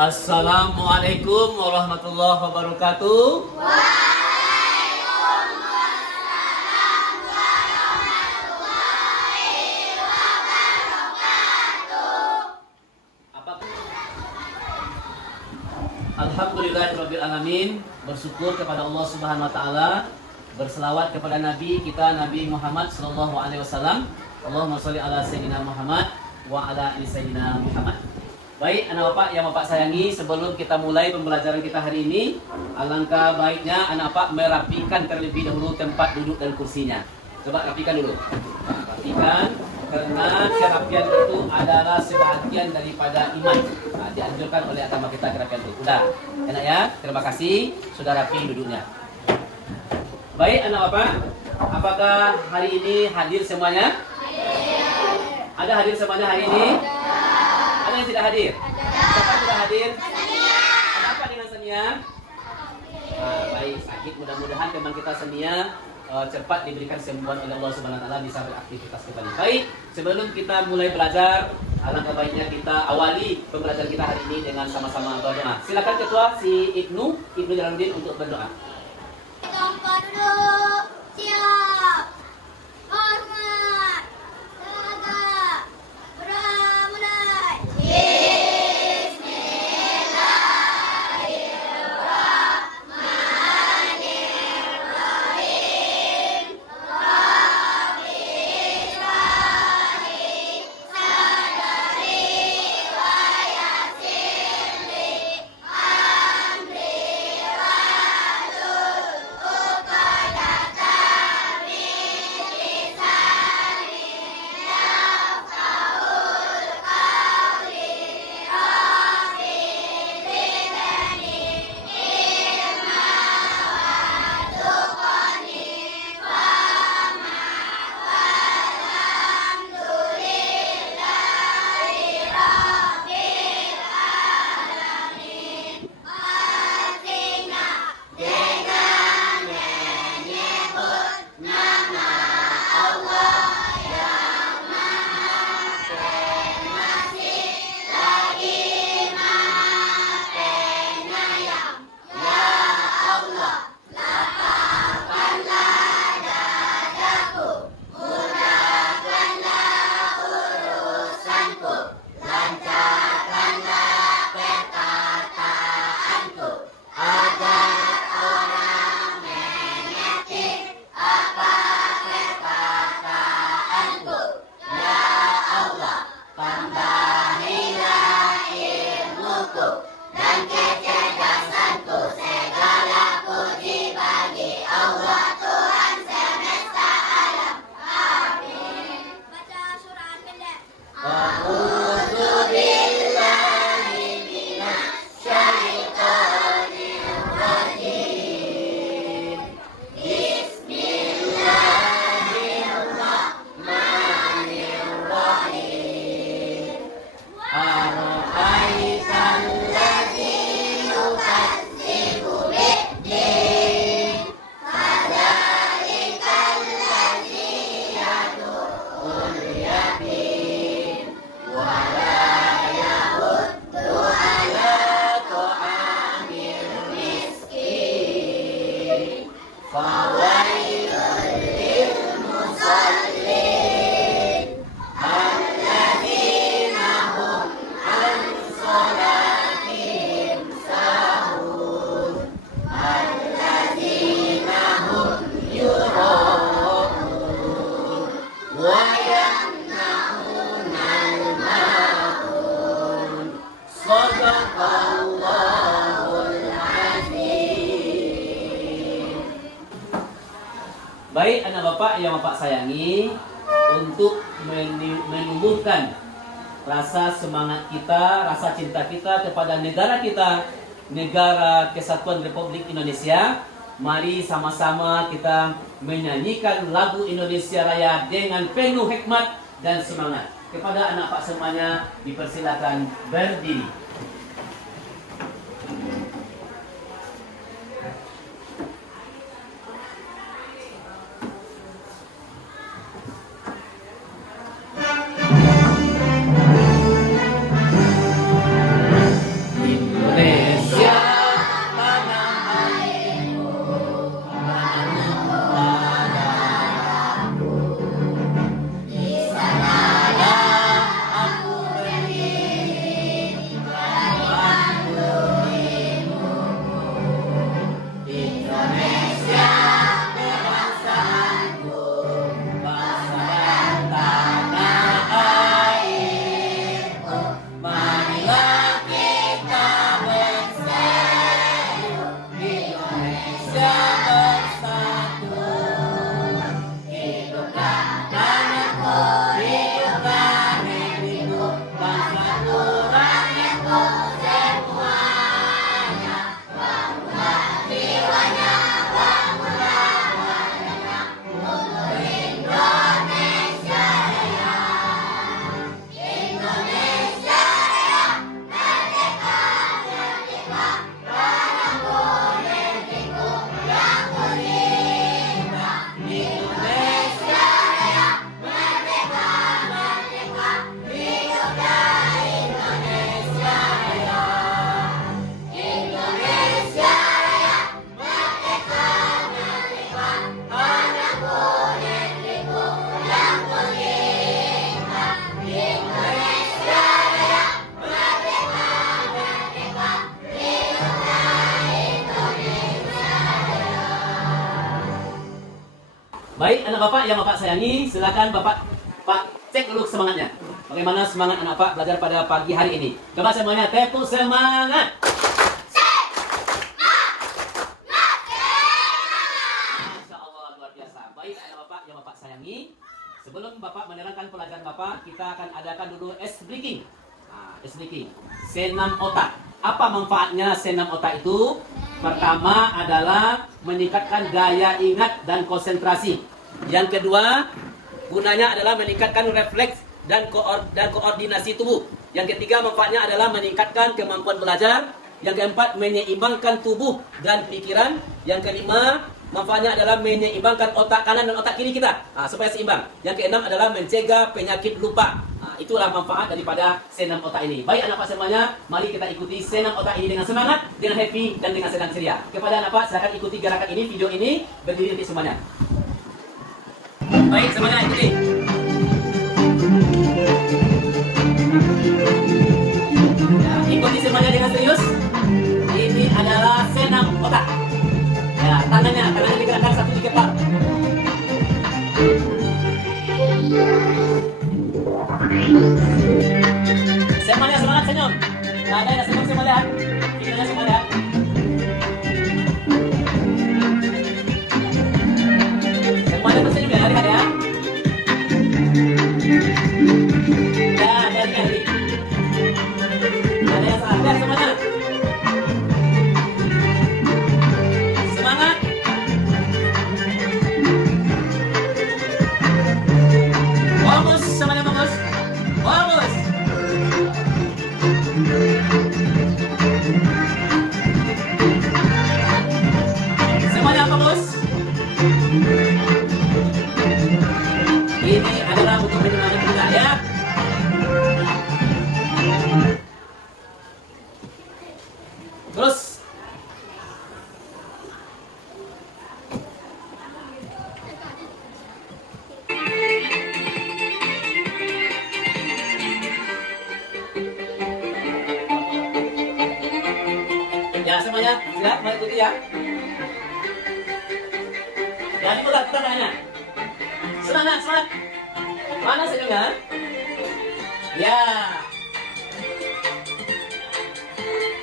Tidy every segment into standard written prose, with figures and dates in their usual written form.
Assalamualaikum warahmatullahi wabarakatuh. Alhamdulillahirabbil alamin. Bersyukur kepada Allah Subhanahu wa taala, berselawat kepada nabi kita Nabi Muhammad sallallahu alaihi wasallam. Allahumma shalli ala sayyidina Muhammad wa ala ali sayyidina Muhammad. Baik, anak bapak yang bapak sayangi, sebelum kita mulai pembelajaran kita hari ini, alangkah baiknya anak bapak merapikan terlebih dahulu tempat duduk dan kursinya. Coba rapikan dulu. Rapikan, karena kerapian itu adalah sebahagian daripada iman. Nah, dianjurkan oleh agama kita kerapian itu. Udah, enak ya? Terima kasih, sudah rapi duduknya. Baik, anak bapak, apakah hari ini hadir semuanya? Ada hadir semuanya hari ini? Ada yang tidak hadir? Siapa yang tidak hadir? Ada apa dengan Sania? Baik, sakit. Mudah-mudahan teman kita Sania cepat diberikan sembuhan oleh Allah Subhanahu wa taala, bisa beraktivitas kembali. Baik, sebelum kita mulai belajar, alangkah baiknya kita awali pembelajaran kita hari ini dengan sama-sama berdoa. Silakan ketua si Ibnu Jalaluddin untuk berdoa. Tanpa duduk, siap. Hormat. Tegak. Mulai. Baca surah pendek. Baik, anak bapak yang bapak sayangi, untuk menumbuhkan rasa semangat kita, rasa cinta kita kepada negara kita, Negara Kesatuan Republik Indonesia, mari sama-sama kita menyanyikan lagu Indonesia Raya dengan penuh hikmat dan semangat. Kepada anak pak semuanya, dipersilakan berdiri. Baik, anak Bapak yang Bapak sayangi, silakan Bapak cek dulu semangatnya. Bagaimana semangat anak Bapak belajar pada pagi hari ini? Coba semuanya tepuk semangat. Masya Allah, luar biasa. Baik, anak Bapak yang Bapak sayangi, sebelum Bapak menerangkan pelajaran Bapak, kita akan adakan dulu ice breaking. Ice breaking. Senam otak. Apa manfaatnya senam otak itu? Pertama adalah meningkatkan daya ingat dan konsentrasi. Yang kedua, gunanya adalah meningkatkan refleks dan koordinasi tubuh. Yang ketiga, manfaatnya adalah meningkatkan kemampuan belajar. Yang keempat, menyeimbangkan tubuh dan pikiran. Yang kelima, manfaatnya adalah menyeimbangkan otak kanan dan otak kiri kita supaya seimbang. Yang keenam adalah mencegah penyakit lupa. Itulah manfaat daripada senam otak ini. Baik anak Pak semuanya, mari kita ikuti senam otak ini dengan semangat, dengan happy, dan dengan senang ceria. Kepada anak Pak, silakan ikuti gerakan ini, video ini, berdiri nanti semuanya. Baik semuanya, ikuti. Ya, ikuti semuanya dengan serius. Ini adalah senam otak. Ya, tangannya digerakkan satu dikepal. Semuanya semangat senyum. Nah, ada senyum semua lihat. Pikirannya semua lihat. Semuanya tersenyum ya, lihat ya. Ya, dari. Ada yang salah, lihat semuanya. Semangat. Bagus, semuanya bagus. Bagus. Semuanya bagus. Ini adalah untuk penyemangat kita ya. Terus. Ya semuanya, siap, mari ikuti ya. Ya, putar tangannya. Semangat. Mana senyumnya? Ya.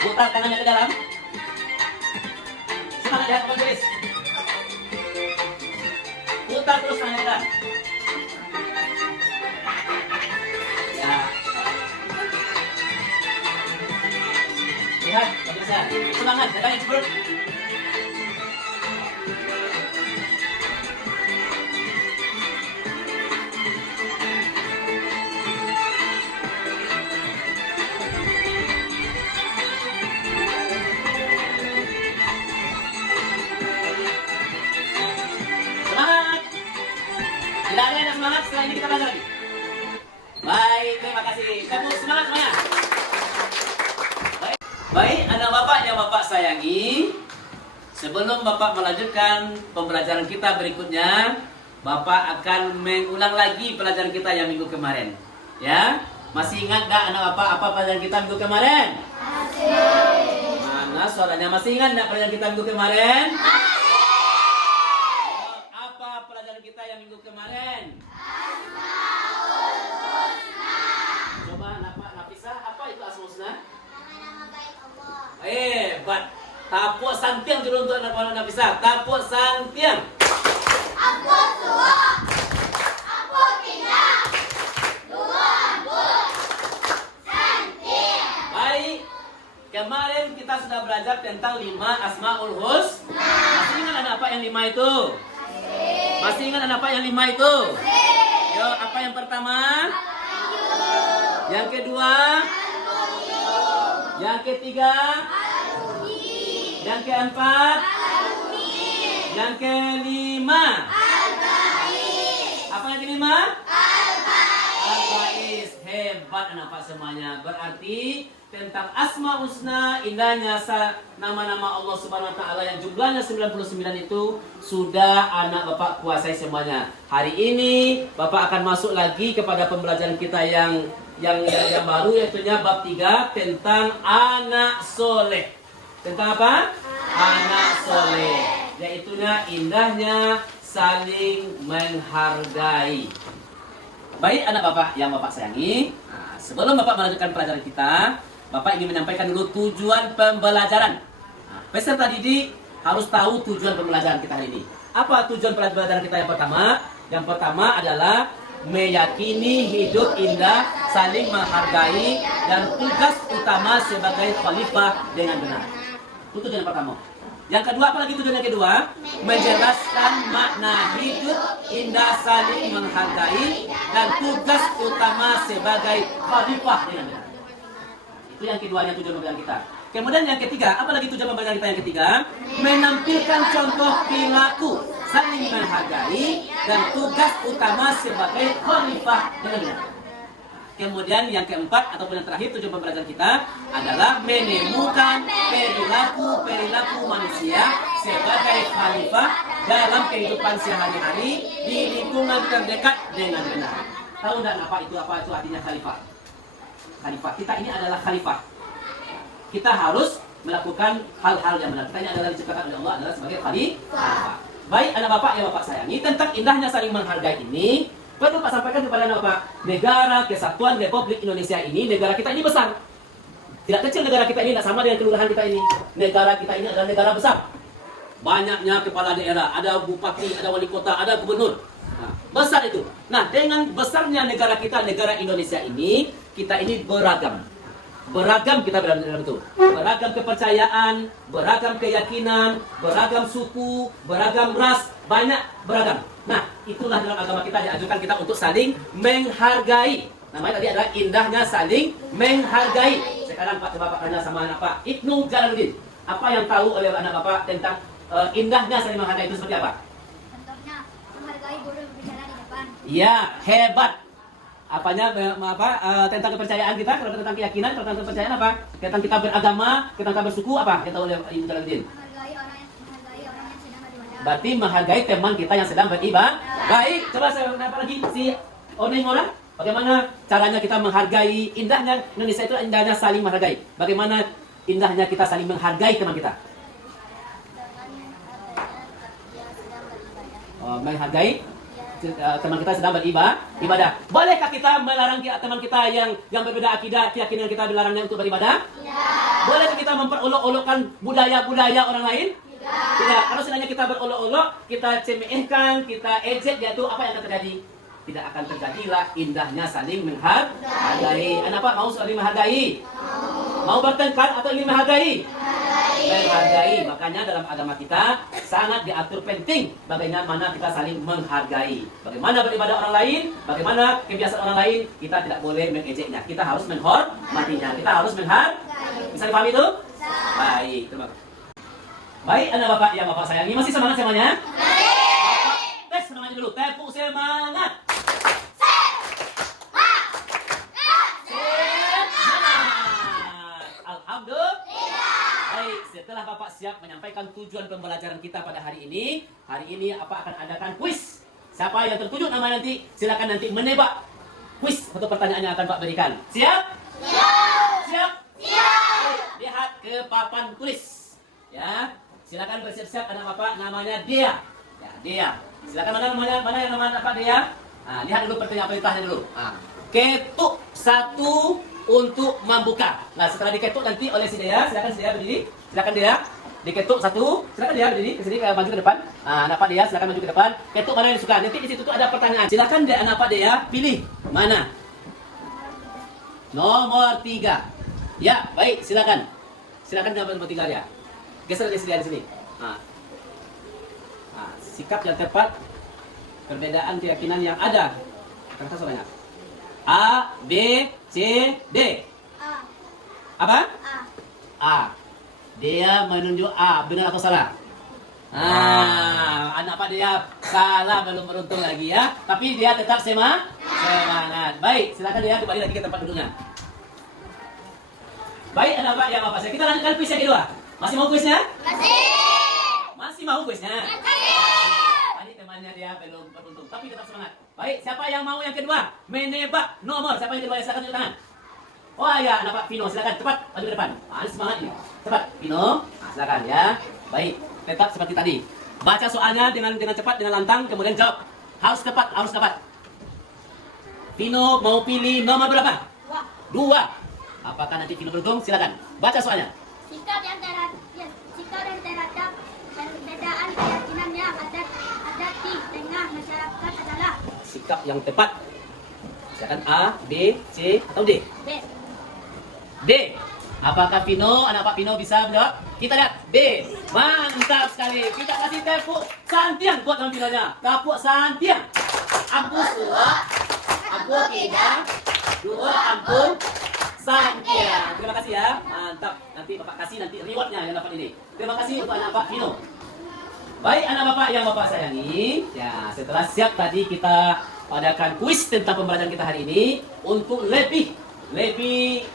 Putar tangannya ke dalam. Semangat ya, Bapak tulis. Putar terus tangannya ke dalam. Ya. Lihat, pemirsa. Semangat, jangan explode. Semangat. Tidak ada yang semangat, setelah ini kita belajar lagi. Baik, terima kasih. Tepuk semangat semuanya. Baik, anak Bapak yang Bapak sayangi, sebelum Bapak melanjutkan pembelajaran kita berikutnya, Bapak akan mengulang lagi pelajaran kita yang minggu kemarin. Ya, masih ingat gak anak Bapak apa pelajaran kita minggu kemarin? Masih. Mana suaranya, masih ingat gak pelajaran kita minggu kemarin? Masih. Apa pelajaran kita yang minggu kemarin? Asmaul Husna. Coba Nafisa, apa itu Asmaul Husna? Hebat. Tapuk santiang dulu untuk anak-anak Nafisa. Tapuk santiang. Aku tua. Aku pindah. Dua bus. Santiang. Baik. Kemarin kita sudah belajar tentang 5 Asmaul Husna. Masih ingat anak apa yang 5 itu? Masih ingat anak apa yang 5 itu? Yo, apa yang pertama? Yang kedua? Yang ketiga? Yang keempat? Yang kelima? Apa yang kelima? Al-Bais. Hebat anak Pak semuanya. Berarti tentang Asma Husna, indahnya nama-nama Allah Subhanahu wa taala yang jumlahnya 99 itu sudah anak Bapak kuasai semuanya. Hari ini Bapak akan masuk lagi kepada pembelajaran kita yang baru, yaitu bab 3 tentang anak soleh. Tentang apa? Anak soleh. Yaitunya indahnya saling menghargai. Baik anak bapak yang bapak sayangi, sebelum bapak melanjutkan pelajaran kita, bapak ingin menyampaikan dulu tujuan pembelajaran. Peserta didik harus tahu tujuan pembelajaran kita hari ini. Apa tujuan pelajaran kita yang pertama? Yang pertama adalah meyakini hidup indah, saling menghargai, dan tugas utama sebagai khalifah dengan benar. Itu tujuan yang pertama. Yang kedua, apa lagi tujuan yang kedua? Menjelaskan makna hidup indah, saling menghargai, dan tugas utama sebagai khalifah dengan benar. Itu yang keduanya tujuan pembelajaran kita. Kemudian yang ketiga, apa lagi tujuan pembelajaran kita yang ketiga? Menampilkan contoh perilaku saling menghargai dan tugas utama sebagai khalifah dengan benar. Kemudian yang keempat ataupun yang terakhir tujuan pembelajaran kita adalah menemukan perilaku manusia sebagai khalifah dalam kehidupan sehari-hari di lingkungan terdekat dengan benar. Tahu enggak apa itu artinya khalifah? Khalifah, kita ini adalah khalifah. Kita harus melakukan hal-hal yang benar. Kita ini adalah diciptakan oleh Allah adalah sebagai khalifah. Baik anak bapak yang bapak sayangi, tentang indahnya saling menghargai ini perlu Pak sampaikan kepada anak bapak. Negara Kesatuan Republik Indonesia ini, negara kita ini besar. Tidak kecil negara kita ini, tidak sama dengan kelurahan kita ini. Negara kita ini adalah negara besar. Banyaknya kepala daerah, ada bupati, ada wali kota, ada gubernur. Nah, besar itu. Nah, dengan besarnya negara kita, negara Indonesia ini, kita ini beragam. Beragam kita berada dalam itu. Beragam kepercayaan, beragam keyakinan, beragam suku, beragam ras, banyak beragam. Nah, itulah dalam agama kita diajarkan kita untuk saling menghargai. Namanya tadi adalah indahnya saling menghargai. Sekarang Pak, coba Pak tanya sama anak Pak Ibnu Jalaluddin. Apa yang tahu oleh anak Bapak tentang indahnya saling menghargai itu seperti apa? Contohnya, menghargai guru berbicara di depan. Ya, hebat. Apanya tentang kepercayaan kita, kalau tentang keyakinan, kalau tentang kepercayaan apa? Tentang kita beragama, tentang kita bersuku apa? Kita oleh Ibnu Jalaluddin. Menghargai orang yang sedang beribadah. Berarti menghargai teman kita yang sedang beribadah. Baik, coba saya apa lagi si Oneng orang? Bagaimana caranya kita menghargai? Indahnya Indonesia itu indahnya saling menghargai. Bagaimana indahnya kita saling menghargai teman kita? Menghargai teman kita sedang beribadah. Bolehkah kita melarang teman kita yang berbeda akidah, keyakinan kita melarangnya untuk beribadah? Bolehkah kita memperolok-olokkan budaya-budaya orang lain? Tidak. Kalau seandainya kita berolok-olok, kita cemehkan, kita ejek, yaitu apa yang akan terjadi? Tidak akan terjadilah indahnya saling menghargai. Anak Pak mau saling menghargai? Mau bertengkar atau ingin menghargai? Menghargai. Makanya dalam agama kita sangat diatur penting bagaimana kita saling menghargai. Bagaimana beribadah orang lain, bagaimana kebiasaan orang lain, kita tidak boleh mengejeknya. Kita harus menghormatinya. Kita harus menghargai. Bisa dipahami itu? Baik, terima kasih. Baik, anak bapak yang bapak sayangi, masih semangat semuanya? Baik. Tes semangat dulu, tepuk semangat. Alhamdulillah. Baik, setelah bapak siap menyampaikan tujuan pembelajaran kita pada hari ini apa akan adakan kuis. Siapa yang tertuju nama nanti, silakan nanti menebak kuis atau pertanyaan yang akan Pak berikan. Siap? Siap? Baik, lihat ke papan tulis. Ya. Silakan bersiap-siap anak bapak, namanya Dea. Ya, Dea. Silakan mana yang nama Pak Dea? Nah, lihat dulu perintahnya dulu. Nah, ketuk 1 untuk membuka. Nah, setelah diketuk nanti oleh si Dea, silakan si Dea berdiri. Silakan Dea. Diketuk 1, silakan Dea berdiri ke sini, maju ke depan. Nah, anak Pak Dea silakan maju ke depan. Ketuk mana yang suka. Nanti di situ tuh ada pertanyaan. Silakan Dea, anak Pak Dea pilih mana? Nomor 3. Ya, baik, silakan. Silakan nomor 3 ya. Geser di sini. Nah, sikap yang tepat, perbedaan keyakinan yang ada. Kata suaranya. A, B, C, D. A. Apa? A. A. Dia menunjuk A, benar atau salah? Anak Pak Dia salah, belum beruntung lagi ya. Tapi dia tetap semangat. Baik, silakan dia kembali lagi ke tempat duduknya. Baik, anak Pak yang Bapak saya. Kita lanjutkan kuis yang kedua. Masih mau kuisnya? Masih mau kuisnya? Tadi temannya dia belum beruntung, tapi tetap semangat. Baik, siapa yang mau yang kedua? Menebak nomor. Siapa yang kedua? Silakan tunjuk tangan. Oh ya, anak Pak Pino, silakan cepat maju ke depan. Semangat ini. Cepat, Pino. Silakan ya. Baik, tetap seperti tadi. Baca soalnya dengan cepat, dengan lantang, kemudian jawab. Harus tepat, harus tepat. Vino mau pilih nomor berapa? 2. Apakah nanti Vino beruntung? Silakan. Baca soalnya. Sikap yang terhadap perbedaan keyakinan yang ada di tengah masyarakat adalah Sikap yang tepat. Silakan A, B, C, atau D? B. D. Apakah Vino, anak Pak Vino bisa menjawab? Kita lihat B. Mantap sekali. Kita kasih tepuk santiang buat Bang Vinonya. Tepuk santiang. Ampun 2, ampun 3, 2 ampun santiang. Terima kasih ya. Mantap. Nanti Bapak kasih nanti rewardnya yang dapat ini. Terima kasih untuk anak Pak Vino. Baik anak Bapak yang Bapak sayangi. Ya, setelah siap tadi kita adakan kuis tentang pembelajaran kita hari ini untuk lebih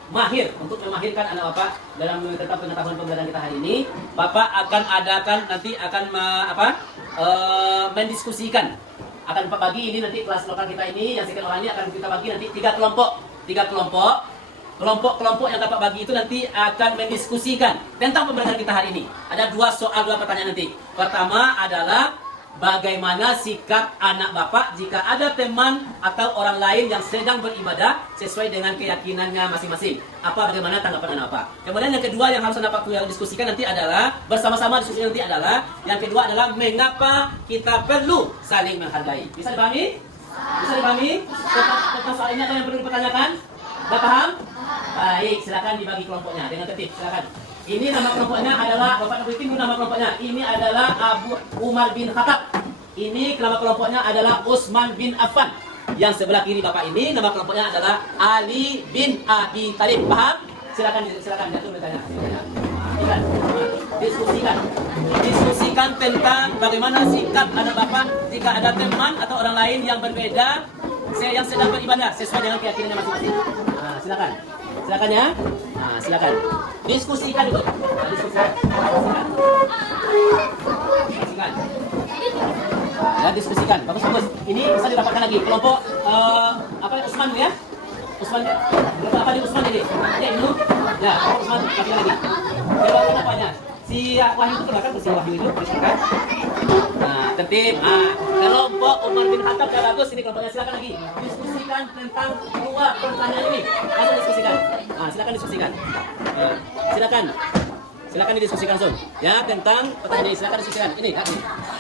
mahir, untuk memahirkan anak Bapak dalam tentang pengetahuan pembelajaran kita hari ini. Bapak akan adakan nanti akan mendiskusikan, akan Bapak bagi ini nanti kelas lokal kita ini yang sekian orang ini akan kita bagi nanti 3 kelompok. Kelompok yang dapat bagi itu nanti akan mendiskusikan tentang pembelajaran kita hari ini. Ada 2 soal, 2 pertanyaan nanti. Pertama adalah bagaimana sikap anak Bapak jika ada teman atau orang lain yang sedang beribadah sesuai dengan keyakinannya masing-masing. Bagaimana tanggapan anak Bapak? Kemudian yang kedua yang harus anak Bapak diskusikan nanti adalah bersama-sama diskusi nanti adalah yang kedua adalah mengapa kita perlu saling menghargai. Bisa dipahami? Bisa dipahami? Tentang soal ini apa yang perlu dipertanyakan? Sudah paham? Baik, silakan dibagi kelompoknya dengan tertib. Silakan. Ini nama kelompoknya adalah Bapak Nabi Tunggu nama kelompoknya. Ini adalah Abu Umar bin Khattab. Ini nama kelompoknya adalah Utsman bin Affan. Yang sebelah kiri Bapak ini nama kelompoknya adalah Ali bin Abi Thalib. Paham? Silakan jatuh bertanya. Diskusikan tentang bagaimana sikap anak Bapak jika ada teman atau orang lain yang berbeda yang sedang beribadah sesuai dengan keyakinannya masing-masing. Silakan ya. Silakan. Diskusikan itu. Diskusikan. Bagus. Ini bisa didapatkan lagi. Kelompok Utsman ya? Utsman. Berapa di Utsman ini? Ya, ini. Ya, Utsman lagi. Jawab apanya? Si Wahyu itu terbakan si Wahyu itu kan? Tertib. Kelompok Umar bin Khattab sudah bagus. Ini kelompoknya silakan lagi. Diskusikan tentang 2 pertanyaan ini. Langsung diskusikan. Silakan diskusikan. Silakan didiskusikan langsung. Ya, tentang pertanyaan ini silakan diskusikan. Ini.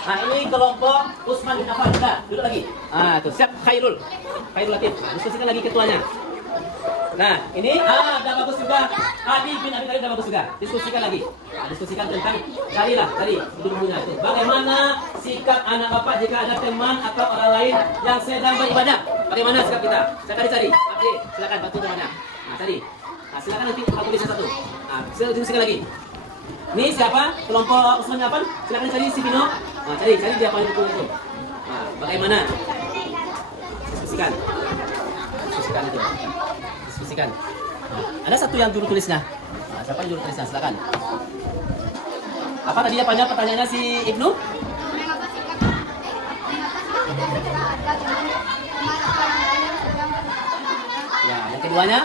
Ini kelompok Utsman bin Affan. Duduk lagi. Tuh siap Khairul Latif. Diskusikan lagi ketuanya. Ini udah bagus juga. Ali bin Abi Thalib udah bagus juga. Diskusikan lagi. Diskusikan tentang cari duduk-duduknya itu. Bagaimana sikap anak Bapak jika ada teman atau orang lain yang sedang beribadah? Bagaimana sikap kita? Saya cari. Oke, silakan bantu temannya. Cari. Silakan nanti aku tulis satu. Silakan diskusikan lagi. Ini siapa? Kelompok Utsman bin Affan. Silakan cari si Vino. Cari dia paling betul itu. Bagaimana? Diskusikan itu. Diskusikan. Ada satu yang juru tulisnya. Siapa yang juru tulisnya? Silakan. Apa tadi pertanyaannya si Ibnu? Mengapa sikap kita ada teman atau orang lain yang sedang beribadah? Ya, yang keduanya?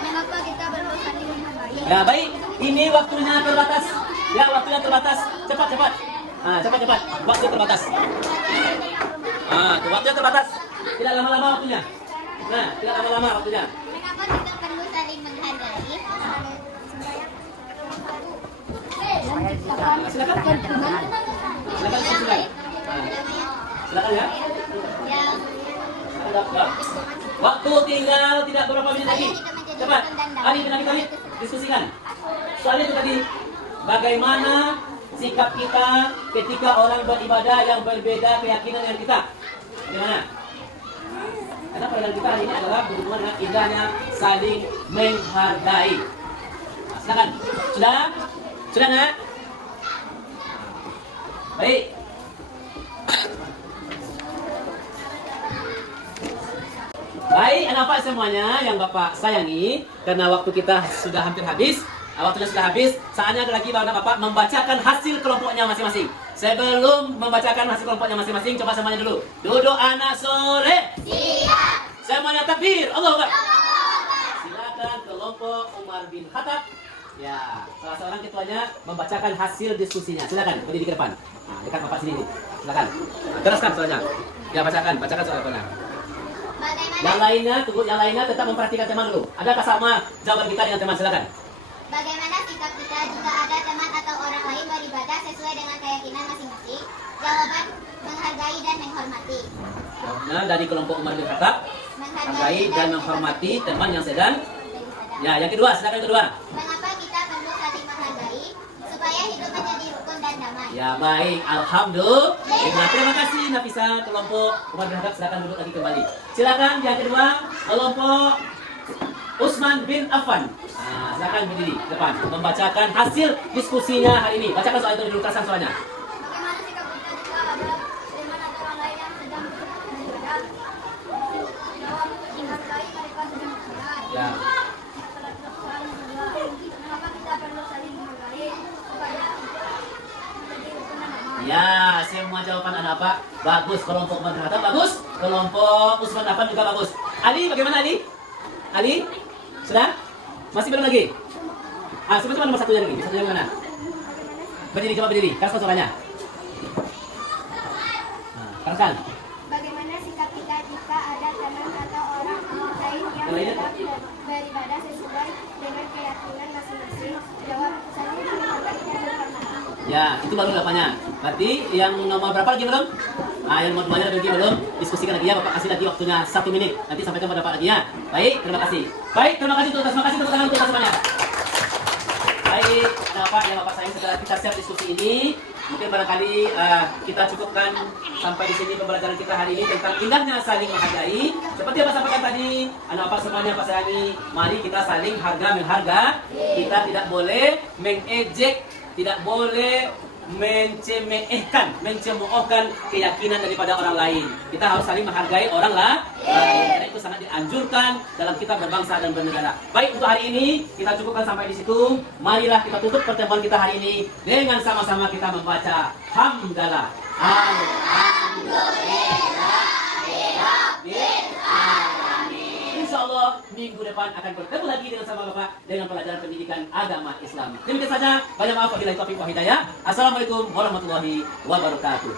Mengapa kita perlu saling menghargai? Ya, baik. Ini waktunya terbatas. Ya, waktunya terbatas. Cepat. Cepat. Waktu terbatas. Waktunya terbatas. Tidak lama-lama waktunya. Tidak lama-lama waktunya. Mengapa kita perlu saling menghargai? Silakan diskusikan. Silakan ya. Waktu tinggal tidak berapa menit lagi. Cepat. Ali bin Abi Thalib diskusikan. Soalnya itu tadi, bagaimana sikap kita ketika orang beribadah yang berbeda keyakinan dengan kita? Bagaimana? Karena pelajaran kita hari ini adalah berhubungan dengan indahnya saling menghargai. Silakan. Sudah nak? Baik. Baik, anak Bapak semuanya yang Bapak sayangi, karena waktu kita sudah hampir habis. Waktunya sudah habis, saatnya lagi anak Bapak membacakan hasil kelompoknya masing-masing. Sebelum membacakan hasil kelompoknya masing-masing, coba semuanya dulu. Duduk anak sore. Siap. Semuanya takbir. Allahu Akbar. Silakan kelompok Umar bin Khattab. Ya, salah seorang ketuanya membacakan hasil diskusinya. Silakan, berdiri ke depan. Nah, dekat bapak sini nih. Silakan. Nah, teruskan soalnya. Ya, bacakan soalnya. Bagaimana Yang lainnya, tunggu, yang lainnya tetap memperhatikan teman dulu. Adakah sama jawaban kita dengan teman? Silakan. Bagaimana sikap kita jika ada teman atau orang lain beribadah sesuai dengan keyakinan masing-masing? Jawaban, menghargai dan menghormati. Nah, dari kelompok Umar bin Khattab, menghargai dan menghormati teman yang sedang. beribadah. Ya, yang kedua, silakan yang kedua. Mengapa kita perlu saling menghargai? Supaya hidup menjadi rukun dan damai. Ya, baik. Alhamdulillah. Terima kasih Nafisa, kelompok Umar bin Khattab. Silakan duduk lagi kembali. Silakan yang kedua, kelompok Utsman bin Affan. Nah, silakan berdiri di depan membacakan hasil diskusinya hari ini. Bacakan soal itu dulu, kerasan soalnya. Bagaimana sikap kita jika ada teman atau orang lain yang sedang beribadah? Jawab, menghargai mereka sedang beribadah. Ya. Mengapa kita perlu saling menghargai? Supaya menjadi rukun dan damai. Ya, semua jawaban Anda apa? Bagus. Kelompok Umar bin Khattab bagus. Kelompok Utsman Affan juga bagus. Ali, bagaimana Ali? Ali? Sudah? Masih belum lagi? Ah, sebetulnya nomor satunya lagi. Satunya mana? Berdiri, coba berdiri. Keraskan suaranya. Nah, keraskan. Bagaimana sikap kita jika ada teman atau orang lain yang lainnya? sedang beribadah sesuai dengan keyakinan masing-masing? Jawab, saling menghargai dan menghormati. Ya, itu baru jawabannya. Berarti yang nomor berapa lagi belum? Ah, yang nomor 2-nya lagi belum. Diskusikan lagi ya, Bapak kasih lagi waktunya 1 menit. Nanti sampaikan pada Bapak lagi ya. Baik, terima kasih. Baik, terima kasih untuk terima kasih tepuk tangan untuk semuanya. Baik, Bapak yang Bapak sayang, setelah kita share diskusi ini, mungkin barangkali kita cukupkan sampai di sini pembelajaran kita hari ini tentang indahnya saling menghargai. Seperti yang Pak sampaikan tadi, anak Bapak semuanya Pak sayangi, mari kita saling menghargai. Kita tidak boleh mengejek, tidak boleh mencemoohkan keyakinan daripada orang lain. Kita harus saling menghargai orang lain. Karena itu sangat dianjurkan dalam kita berbangsa dan bernegara. Baik, untuk hari ini kita cukupkan sampai di situ. Marilah kita tutup pertemuan kita hari ini dengan sama-sama kita membaca hamdalah. Insya Allah minggu depan akan bertemu lagi dengan sama Bapak dengan pelajaran pendidikan agama Islam. Demikian saja. Banyak maaf wabillahi taufiq wa hidayah. Assalamualaikum warahmatullahi wabarakatuh.